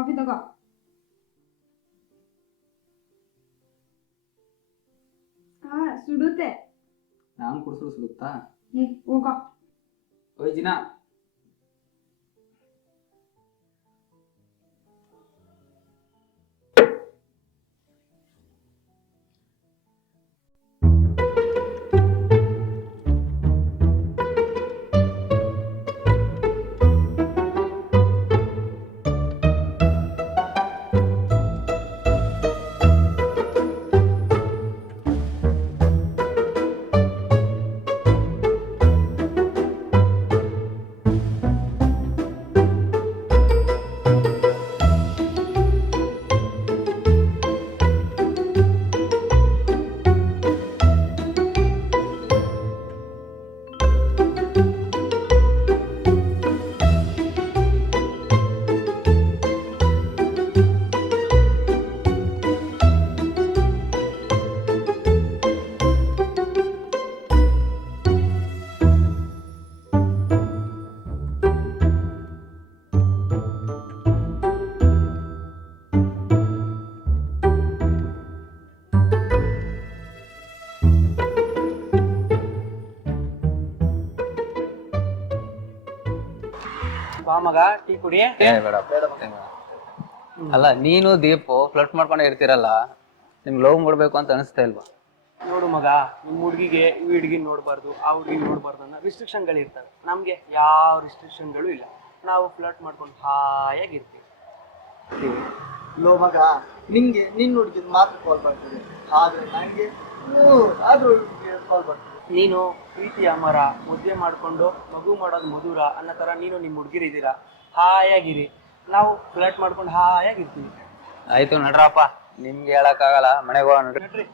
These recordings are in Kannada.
ಕಾಫಿ ತಗೋ. ಸುಡುತ್ತೆ. ನಾನು ಕುಡಿಸಲು ಸುಡುತ್ತಾ? ಹೋಗ. ಓಯ್ ಜಿನಾ, ಬಾ ಮಗ ಟೀ ಕುಡಿ. ಅಲ್ಲ ನೀನು ದೀಪು ಫ್ಲರ್ಟ್ ಮಾಡ್ಕೊಂಡೇ ಇರ್ತೀರಲ್ಲ, ನಿಮ್ಗೆ ಲವ್ ಮಾಡ್ಬೇಕು ಅಂತ ಅನಿಸ್ತಾ ಇಲ್ವಾ? ನೋಡು ಮಗ, ನಿಮ್ಮ ಹುಡುಗಿಗೆ ಈ ಹುಡುಗಿ ನೋಡಬಾರ್ದು, ಆ ಹುಡುಗಿ ನೋಡಬಾರ್ದು ಅನ್ನೋ ರಿಸ್ಟ್ರಿಕ್ಷನ್ಗಳು ಇರ್ತವೆ. ನಮಗೆ ಯಾವ ರಿಸ್ಟ್ರಿಕ್ಷನ್ಗಳು ಇಲ್ಲ. ನಾವು ಫ್ಲರ್ಟ್ ಮಾಡ್ಕೊಂಡು ಹಾಯಾಗಿರ್ತೀವಿ. ಲೋ ಮಗ, ನಿಂಗೆ ನಿನ್ನ ಹುಡುಗಿನ ಮಾತ್ರ ಕಾಲ್ ಬರ್ತದೆ, ಆದ್ರೆ ನನಗೆ ಆದ್ರೂ ಕಾಲ್ ಬರ್ತದೆ. ನೀನು ಪ್ರೀತಿ ಅಮರ, ಮದುವೆ ಮಾಡ್ಕೊಂಡು ಮಗು ಮಾಡೋದು ಮಧುರ ಅನ್ನೋ ಥರ ನೀನು ನಿಮ್ಮ ಹುಡುಗಿರಿದ್ದೀರಾ. ಹಾಯಾಗಿರಿ, ನಾವು ಫ್ಲರ್ಟ್ ಮಾಡ್ಕೊಂಡು ಹಾಯಾಗಿರ್ತೀವಿ. ಆಯ್ತು ನಡ್ರಪ್ಪ, ನಿಮ್ಗೆ ಹೇಳಕ್ಕಾಗಲ್ಲ, ಮನೆಗೆ ಹೋಗೋಣ ನಡ್ರಿ. ನೋಡ್ರಿ,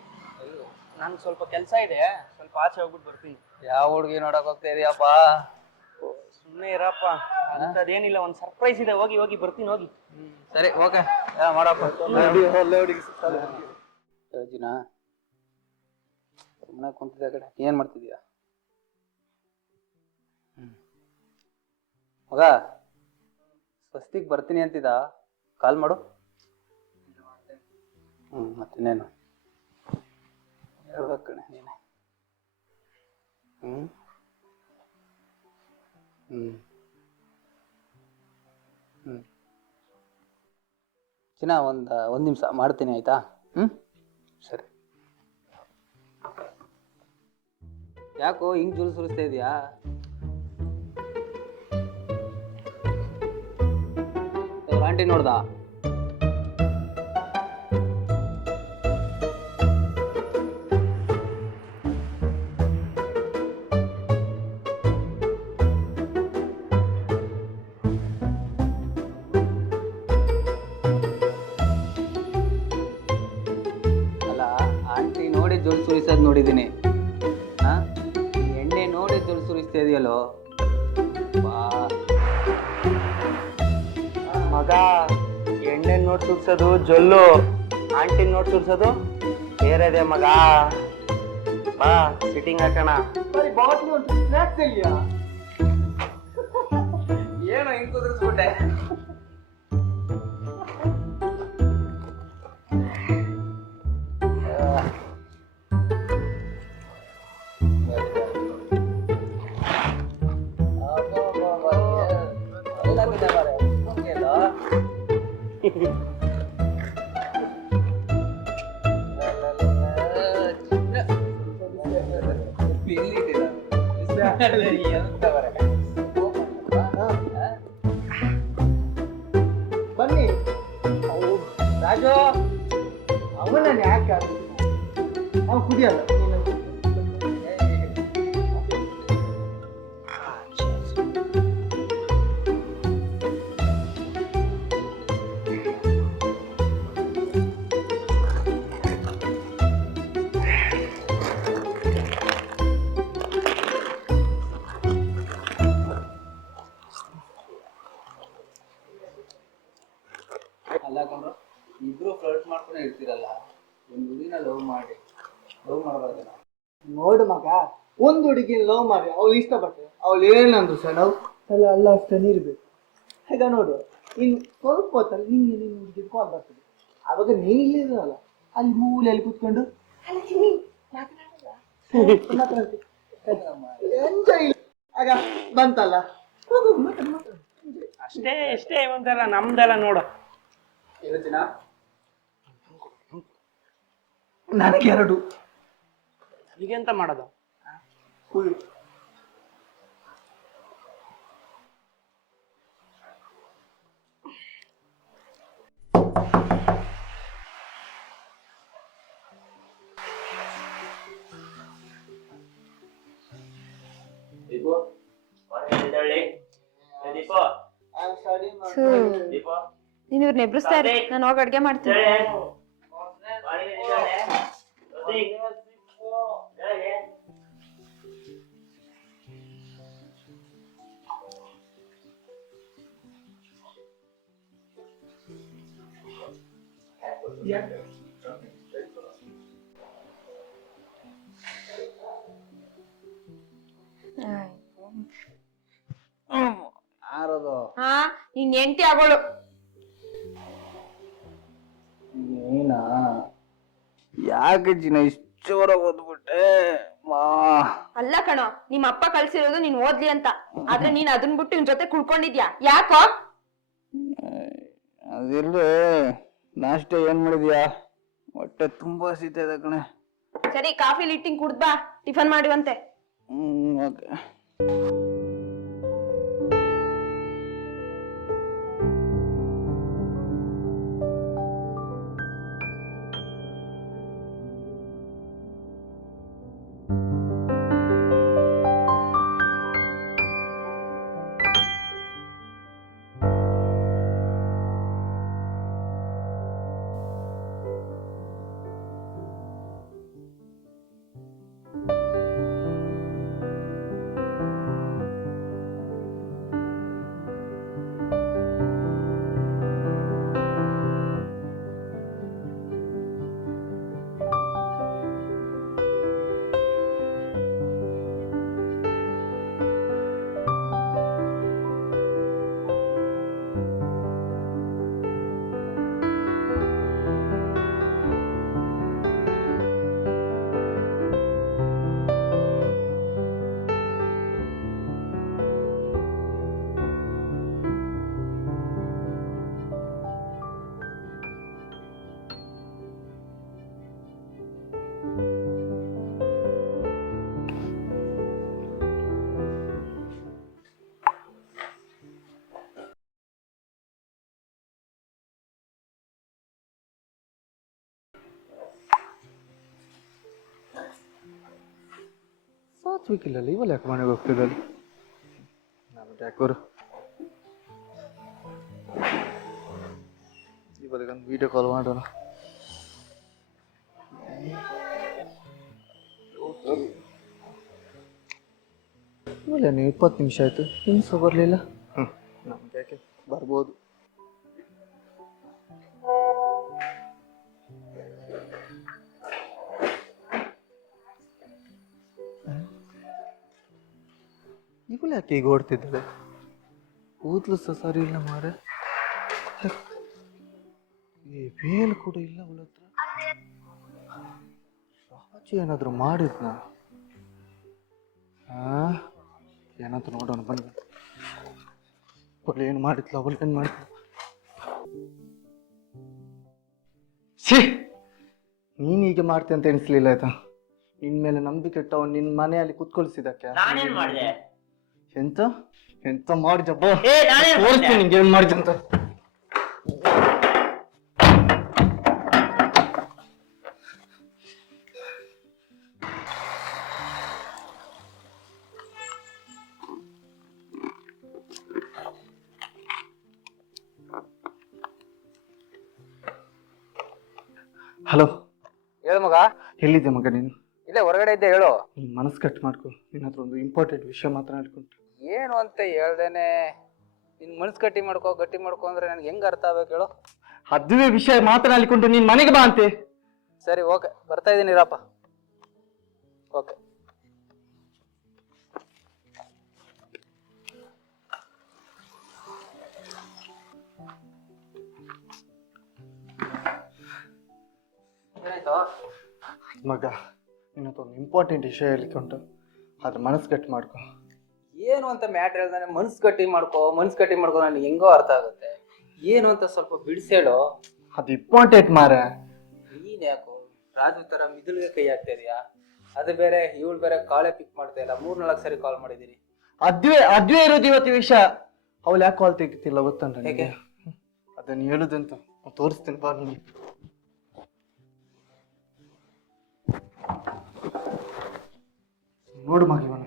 ನಂಗೆ ಸ್ವಲ್ಪ ಕೆಲಸ ಇದೆ, ಸ್ವಲ್ಪ ಆಚೆ ಹೋಗ್ಬಿಟ್ಟು ಬರ್ತೀನಿ. ಯಾವ ಹುಡುಗಿ ನೋಡಕ್ ಹೋಗ್ತಾ ಇದೀಯಪ್ಪ? ಸುಮ್ಮನೆ ಇರಪ್ಪ, ಅಂಥದ್ದೇನಿಲ್ಲ, ಒಂದು ಸರ್ಪ್ರೈಸ್ ಇದೆ, ಹೋಗಿ ಹೋಗಿ ಬರ್ತೀನಿ, ಹೋಗಿ. ಸರಿ, ಓಕೆ, ಮಾಡಪ್ಪ. ಯೋಜಿನ ಸುಮ್ಮನೆ ಕುಂತಿದ್ದ ಕಡೆ ಏನ್ ಮಾಡ್ತಿದ್ಯಾ? ಮಗ, ಸ್ವಸ್ತಿಕ್ ಬರ್ತೀನಿ ಅಂತಿದ್ದ, ಕಾಲ್ ಮಾಡು. ಮತ್ತಿನ್ನೇನು ಹೇಳ್ಬೇಕು ಕಣೆ ನೀನೆ. ಚಿನ್ನ, ಒಂದು ನಿಮಿಷ ಮಾಡ್ತೀನಿ, ಆಯ್ತಾ? ಸರಿ. ಯಾಕೋ ಹಿಂಗ್ ಜೋರು ಸುರಿಸ್ತಾ ಇದೆಯಾ? ಆಂಟಿ ನೋಡ್ದ? ಅಲ್ಲ, ಆಂಟಿ ನೋಡಿ ಜೋರು ಸುರಿಸೋದು ನೋಡಿದ್ದೀನಿ. ಎಣ್ಣೆ ನೋಡಿ ಜೋರು ಸುರಿಸ್ತಾ ಇದೆಯಲ್ಲೋ ಮಗ, ಎಣ್ಣೆ ನೋಡಿ ಸುರ್ಸೋದು ಜೊಲ್ಲು, ಆಂಟಿ ನೋಡಿ ಸುರ್ಸೋದು ಬೇರೆದೆ ಮಗ. ಬಾ, ಸಿಟ್ಟಿಂಗ್ ಹಾಕೋಣ. ಏನೋ ಹಿಂಗ್ ಕುದುರಿಸ್ಬಿಟ್ಟೆ. ಬನ್ನಿ ರಾಜು, ಅವನ ಯಾಕೆ ಅವ್ನು ಕುಡಿಯಲ್ಲ. ಅಲ್ಲ ಕಣ್ರು, ಇಬ್ರು ಫ್ಲರ್ಟ್ ಮಾಡ್ಕೊಂಡೇ ಇರ್ತೀರಲ್ಲ, ಒಂದು ಹುಡುಗಿನ ಲವ್ ಮಾಡಬಾರ್ದೇನೋ? ನೋಡು ಮಗ, ಒಂದು ಹುಡುಗಿನ ಲವ್ ಮಾಡಿ ಅವಳು ಇಷ್ಟಪಟ್ಟೆ, ಅವಳು ಏನಂದ್ರು ಸರ್ ನಾವು ಅಲ್ಲ ಅಷ್ಟೇ ಇರ್ಬೇಕು. ಈಗ ನೋಡು, ಇನ್ನು ಸ್ವಲ್ಪ ಹೊತ್ತಲ್ಲಿ ನಿನ್ನ ಹುಡುಗಿ ಕಾಲ್ ಬರ್ತದೆ. ಆವಾಗ ನೀನು ಇಲ್ಲಿರಲ್ಲ, ಅಲ್ಲಿ ಮೂಲೆಯಲ್ಲಿ ಕೂತ್ಕೊಂಡು ಎಂಜಾಯ್ ಆಗ ಬಂತಲ್ಲ ಹೋಗು ಮಾತಾಡು. ಅಷ್ಟೇ ಇಷ್ಟೇ ಒಂಥರ ನಮ್ದೆಲ್ಲ ನೋಡು. ಇವತ್ತಿನ ನನಗೆ 2 ಈಗೆಂತ ಮಾಡೋದು? ನೀನ್ ಇವ್ರನ್ನ ಎಬ್ರಿಸ್ತಾ ಇರಿ, ನಾನು ಹೋಗಿ ಅಡ್ಗೆ ಮಾಡ್ತೀನಿ. ಯಾರದು? ಹಾ, ನಿನ್ ಹೆಂಡತಿ ಆಗೋಳು. ನೀನಾ? ಯಾಕೆ ಜಿನ ಇಷ್ಟು ಜೋರ ಓದ್ಬಿಟ್ಟೆ? ಅಲ್ಲ ಕಣೋ, ನಿಮ್ಮ ಅಪ್ಪ ಕಳ್ಸಿರೋದು ನೀನ್ ಓದ್ಲಿ ಅಂತ, ಆದ್ರೆ ನೀನ್ ಅದನ್ ಬಿಟ್ಟು ಇವ್ನ ಜೊತೆ ಕುಡ್ಕೊಂಡಿದ್ಯಾ. ಯಾಕೋ? ಅದಿರ್ಲಿ, ನಾಷ್ಟ ಏನ್ ಮಾಡಿದ್ಯಾ? ಹೊಟ್ಟೆ ತುಂಬಾ ಹಸಿತೈತೆ ಕಣೆ. ಸರಿ, ಕಾಫಿ ಲಿಟ್ಟಿಂಗ್ ಕುಡ್ದ್ ಬಾ, ಟಿಫನ್ ಮಾಡಿವಂತೆ. ಓಕೆ. ಸಾತ್ವಿಕಿಲ್ಲ, ಇವಲ್ಲ ಯಾಕೆ ಮನೆಗೆ ಹೋಗ್ತಿದ್ದಲ್ಲಿ? ನಾನು ಯಾಕೋರು ಇವರಿಗೊಂದು ವಿಡಿಯೋ ಕಾಲ್ ಮಾಡೋಣ. ಇಲ್ಲ, ನೀವು 20 ನಿಮಿಷ ಆಯ್ತು, ಇನ್ನು ಸಹ ಬರಲಿಲ್ಲ. ನಮ್ಗೆ ಯಾಕೆ ಬರ್ಬೋದು. ಇವಳು ಯಾಕೆ ಈಗ ಓಡ್ತಿದ್ದಾಳೆ? ಕೂದಲು ಸಹ ಸರಿ ಇಲ್ಲ ಮಾರೆ. ಬೇಲ್ ಕೂಡ ಇಲ್ಲ ಅವಳ ಹತ್ರ. ರಾಜು ಏನಾದ್ರು ಮಾಡಿದ್ನ? ಏನಾದ್ರು ನೋಡೋಣ ಬನ್ನಿ. ಅವಳು ಏನು ಮಾಡಿದ್ಲ, ಅವಳು ಏನು ಮಾಡಿದ್ಲ? ಛೀ, ನೀನ್ ಹೀಗೆ ಮಾಡ್ತೆ ಅಂತ ಎಣಿಸ್ಲಿಲ್ಲ ಆಯ್ತಾ? ನಿನ್ ಮೇಲೆ ನಂಬಿಕೆ ಇಟ್ಟವ್ ನಿನ್ ಮನೆಯಲ್ಲಿ ಕುತ್ಕೊಳ್ಸಿದಕ್ಕೆ. ಎಂತ ಎಂತ ಮಾಡಿದಪ್ಪ? ತೋರಿಸ್ತೀನಿ ನಿಂಗೆ ಏನ್ ಮಾಡಿದ ಅಂತ. ಹಲೋ, ಹೇಳು ಮಗ. ಎಲ್ಲಿದ್ದೆ ಮಗ ನೀನು? ಇಲ್ಲೇ ಹೊರಗಡೆ ಇದ್ದೆ, ಹೇಳು. ನೀನ್ ಮನಸ್ಸು ಕಟ್ ಮಾಡ್ಕೊ, ನಿನ್ನ ಹತ್ರ ಒಂದು ಇಂಪಾರ್ಟೆಂಟ್ ವಿಷಯ ಮಾತನಾಡ್ಕೊಂಡು. ಏನು ಅಂತ ಹೇಳ್ದೇನೆ ನಿನ್ ಮನಸ್ಸು ಗಟ್ಟಿ ಮಾಡ್ಕೊ ಅಂದ್ರೆ ನನ್ಗೆ ಹೆಂಗ್ ಅರ್ಥ ಆಗ್ಬೇಕು ಹೇಳು? ಅದುವೇ ವಿಷಯ ಮಾತನಾಡಿಕೊಂಡು ನೀನ್ ಮನೆಗೆ ಬಾ ಅಂತೆ. ಸರಿ, ಓಕೆ, ಬರ್ತಾ ಇದ್ದೀನಿ ಇರಪ್ಪ. ಓಕೆ. ಏನಾಯ್ತು? ಮಗ ನಿನ್ನದೊಂದು ಇಂಪಾರ್ಟೆಂಟ್ ವಿಷಯ ಹೇಳಿಕ್ಕೆ ಉಂಟು, ಆದ್ರೆ ಮನಸ್ಸು ಗಟ್ಟಿ ಮಾಡ್ಕೊ. ಏನು ಅಂತ ಮ್ಯಾಟ್ರ್ ಹೇಳ್ದಾನೆ ಮನ್ಸ್ ಗಟ್ಟಿ ಮಾಡ್ಕೋ ನನಗೆ ಹೆಂಗೋ ಅರ್ಥ ಆಗುತ್ತೆ. ಏನು ಅಂತ ಸ್ವಲ್ಪ ಬಿಡಿಸೇಳು. ಅದು ಇಂಪಾರ್ಟೆಂಟ್ ಮಾರೆ. ನೀನ್ ಯಾಕೋ ರಾಜು ತರ ಮಿದುಳಿಗೆ ಕೈ ಹಾಕ್ತಾ ಇದೀಯಾ? ಅದು ಬೇರೆ ಇವಳು ಬೇರೆ ಕಾಲೇ ಪಿಕ್ ಮಾಡ್ತಾ ಇಲ್ಲ. 3-4 ಸರಿ ಕಾಲ್ ಮಾಡಿದೀನಿ. ಅದ್ವೇ ಇರೋದು ಇವತ್ತು ವಿಷಯ. ಅವಳು ಯಾಕೆ ಕಾಲ್ ತೆಗಿತಿಲ್ಲ ಗೊತ್ತಂತ ಹೇಗೆ? ಅದನ್ನ ಹೇಳುದಂತ ತೋರಿಸ್ತೀನಿ ಬಾ ನಿಮಗೆ. ನೋಡು ಮಗ ಇವನ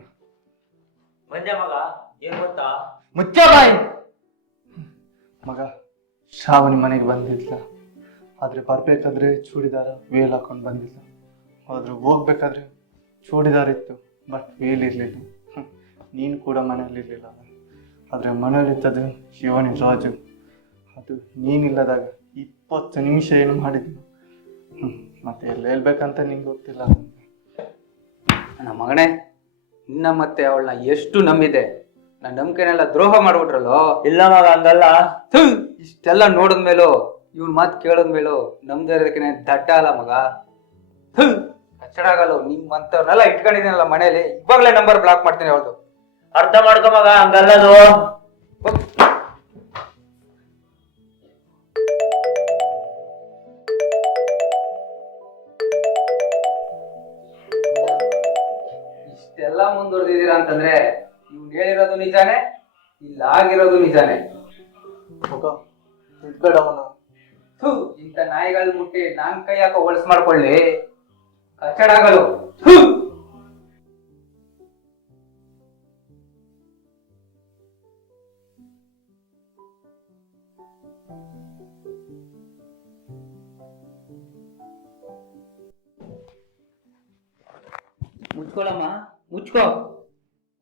ಬಂದೆ ಮಗ. ಏನ್ ಗೊತ್ತಾ? ಮುಚ್ಚ ಬಾಯಿ. ಮಗ ಶ್ರಾವಣಿ ಮನೆಗೆ ಬಂದಿದ್ಲ, ಆದ್ರೆ ಬರ್ಬೇಕಾದ್ರೆ ಚೂಡಿದಾರ ವೇಲ್ ಹಾಕೊಂಡು ಬಂದಿಲ್ಲ. ಆದ್ರೆ ಹೋಗ್ಬೇಕಾದ್ರೆ ಚೂಡಿದಾರ ಇತ್ತು, ಬಟ್ ವೇಲ್ ಇರ್ಲಿಲ್ಲ. ನೀನು ಕೂಡ ಮನೇಲಿ ಇರ್ಲಿಲ್ಲ. ಆದ್ರೆ ಮನೇಲಿತ್ತದು ಶಿವನಿ ರಾಜು. ಅದು ನೀನಿಲ್ಲದಾಗ 20 ನಿಮಿಷ ಏನು ಮಾಡಿದ್ನು. ಮತ್ತೆ ಎಲ್ಲ ಹೇಳ್ಬೇಕಂತ ನಿಂಗೆ ಗೊತ್ತಿಲ್ಲ. ನನ್ನ ಮಗನೇ, ನಿನ್ನ ಮತ್ತೆ ಅವಳನ್ನ ಎಷ್ಟು ನಂಬಿದೆ. ನನ್ನ ನಂಬಿಕೆನೆಲ್ಲ ದ್ರೋಹ ಮಾಡ್ಬಿಟ್ರಲ್ಲೋ. ಇಲ್ಲ ಮಗ, ಹಂಗಲ್ಲ. ಇಷ್ಟೆಲ್ಲ ನೋಡಿದ್ಮೇಲೂ ಇವ್ನ ಮಾತು ಕೇಳಿದ್ಮೇಲೂ ನಮ್ದೇ ಇರೋದಕ್ಕೆ ದಡ್ಡ ಅಲ್ಲ ಮಗ. ಕಚ್ಚಡ ಆಗಲ್ಲ. ನಿಮ್ಮಂತವ್ರನ್ನೆಲ್ಲ ಇಟ್ಕೊಂಡಿದ್ದೀನಲ್ಲ ಮನೇಲಿ, ಇವಾಗಲೇ ನಂಬರ್ ಬ್ಲಾಕ್ ಮಾಡ್ತೀನಿ ಅವಳ್ದು. ಅರ್ಥ ಮಾಡ್ಕೊ ಮಗ, ಹಂಗಲ್ಲದು. ಇಷ್ಟೆಲ್ಲ ಮುಂದುವರೆದಿದ್ದೀರಾ ಅಂತಂದ್ರೆ ಇವ್ನು ಹೇಳಿರೋದು ನಿಜಾನೇ, ಇಲ್ಲ ಆಗಿರೋದು ನಿಜಾನೇ. ಮಗ ಇದ್ಬೇಡ ಅವನು. ಇಂಥ ನಾಯಿಗಳು ಮುಟ್ಟಿ ನಾನ್ ಕೈ ಹಾಕೋ ಹೊಲಸು ಮಾಡ್ಕೊಳ್ಳಿ. ಕಚ್ಚಡ ಆಗಲು. ಮುಚ್ಕೊಳಮ್ಮ, ಮುಚ್ಕೋ.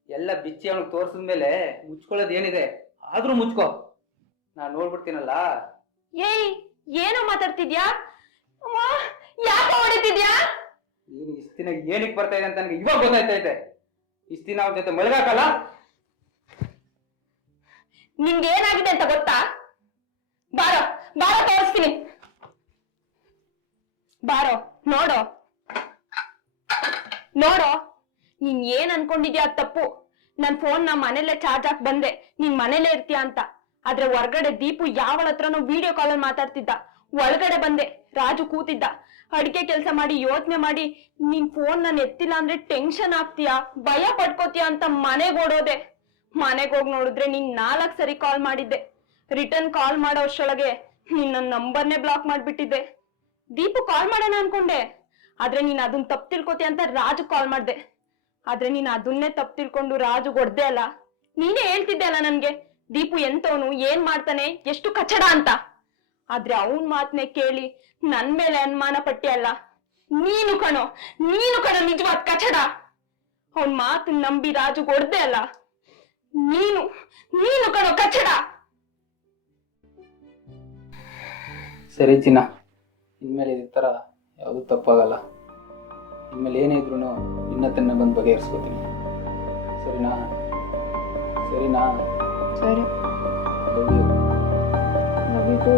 ಎಲ್ಲ ಬಿಚ್ಚಿ ಅವನಿಗೆ ತೋರ್ಸಿದ್ಮೇಲೆ ಮುಚ್ಕೊಳ್ಳೋದು ಏನಿದೆ ಆದ್ರೂ ಮುಚ್ಕೋ. ನಾನ್ ನೋಡ್ಬಿಡ್ತೀನಲ್ಲ. ಏಯ್, ಏನೋ ಮಾತಾಡ್ತಿದ್ಯಾ? ಯಾಕೆ ಹೊಡಿತಿದ್ಯಾ? ನೀನು ಇಷ್ಟ ದಿನ ಏನಕ್ಕೆ ಬರ್ತಾ ಇದೆ ಅಂತ ನನಗೆ ಇವಾಗ ಗೊತ್ತಾಯ್ತೈತೆ. ಇಷ್ಟ ದಿನ ಅವ್ರ ಜೊತೆ ಮಲಗಾಕಲ್ಲ. ನಿಂಗೆ ಏನಾಗಿದೆ ಅಂತ ಗೊತ್ತಾ? ಬಾರೋ ಬಾರೋ ತೋರಿಸ್ತೀನಿ. ಬಾರೋ ನೋಡೋ ನೋಡೋ. ನೀನ್ ಏನ್ ಅನ್ಕೊಂಡಿದ್ಯಾ ಅದ್ ತಪ್ಪು. ನನ್ ಫೋನ್ ಮನೇಲೆ ಚಾರ್ಜ್ ಹಾಕ್ ಬಂದೆ, ನೀನ್ ಮನೇಲೆ ಇರ್ತೀಯ ಅಂತ. ಆದ್ರೆ ಹೊರ್ಗಡೆ ದೀಪು ಯಾವಳ ಹತ್ರನೋ ವಿಡಿಯೋ ಕಾಲಲ್ಲಿ ಮಾತಾಡ್ತಿದ್ದ. ಒಳಗಡೆ ಬಂದೆ, ರಾಜು ಕೂತಿದ್ದ. ಅಡಿಗೆ ಕೆಲಸ ಮಾಡಿ ಯೋಚನೆ ಮಾಡಿ ನಿನ್ ಫೋನ್ ನಾನು ಎತ್ತಿಲ್ಲ ಅಂದ್ರೆ ಟೆನ್ಷನ್ ಆಗ್ತೀಯಾ, ಭಯ ಪಡ್ಕೋತೀಯ ಅಂತ ಮನೆಗ್ ಓಡೋದೆ. ಮನೆಗ್ ಹೋಗಿ ನೋಡಿದ್ರೆ ನೀನ್ 4 ಸರಿ ಕಾಲ್ ಮಾಡಿದ್ದೆ. ರಿಟರ್ನ್ ಕಾಲ್ ಮಾಡೋ ಅಷ್ಟೊಳಗೆ ನೀನ್ ನನ್ನ ನಂಬರ್ನೇ ಬ್ಲಾಕ್ ಮಾಡ್ಬಿಟ್ಟಿದ್ದೆ. ದೀಪು ಕಾಲ್ ಮಾಡೋಣ ಅನ್ಕೊಂಡೆ, ಆದ್ರೆ ನೀನ್ ಅದನ್ನ ತಪ್ಪು ತಿಳ್ಕೊತೀಯ ಅಂತ ರಾಜು ಕಾಲ್ ಮಾಡ್ದೆ. ಆದ್ರೆ ನೀನ್ ಅದನ್ನೇ ತಪ್ಪು ತಿಳ್ಕೊಂಡು ರಾಜು ಹೊಡ್ದೆ ಅಲ್ಲ. ನೀನೇ ಹೇಳ್ತಿದ್ದೆ ಅಲ್ಲ ನನ್ಗೆ ದೀಪು ಎಂತವನು, ಏನ್ ಮಾಡ್ತಾನೆ, ಎಷ್ಟು ಕಚಡ ಅಂತ. ಆದ್ರೆ ಅವನ್ ಮಾತನ್ನೇ ಕೇಳಿ ನನ್ ಮೇಲೆ ಅನುಮಾನ ಪಟ್ಟಿ ಅಲ್ಲ. ನೀನು ಕಣೋ ನಿಜವಾದ ಕಚಡ. ಅವನ್ ಮಾತು ನಂಬಿ ರಾಜು ಹೊಡ್ದೆ ಅಲ್ಲ. ನೀನು ಕಣೋ ಕಚಡ. ಸರಿ ಚಿನ್ನ, ಇನ್ಮೇಲೆ ಇದೇ ಥರ ಯಾವುದು ತಪ್ಪಾಗಲ್ಲ. ಇನ್ಮೇಲೆ ಏನೇ ಇದ್ರು ನಿನ್ನ ತನ್ನ ಬಂದು ಬಗೆಹರಿಸ್ಕೋತೀನಿ. ಸರಿನಾ? ಸರಿ. Love you. Love you to.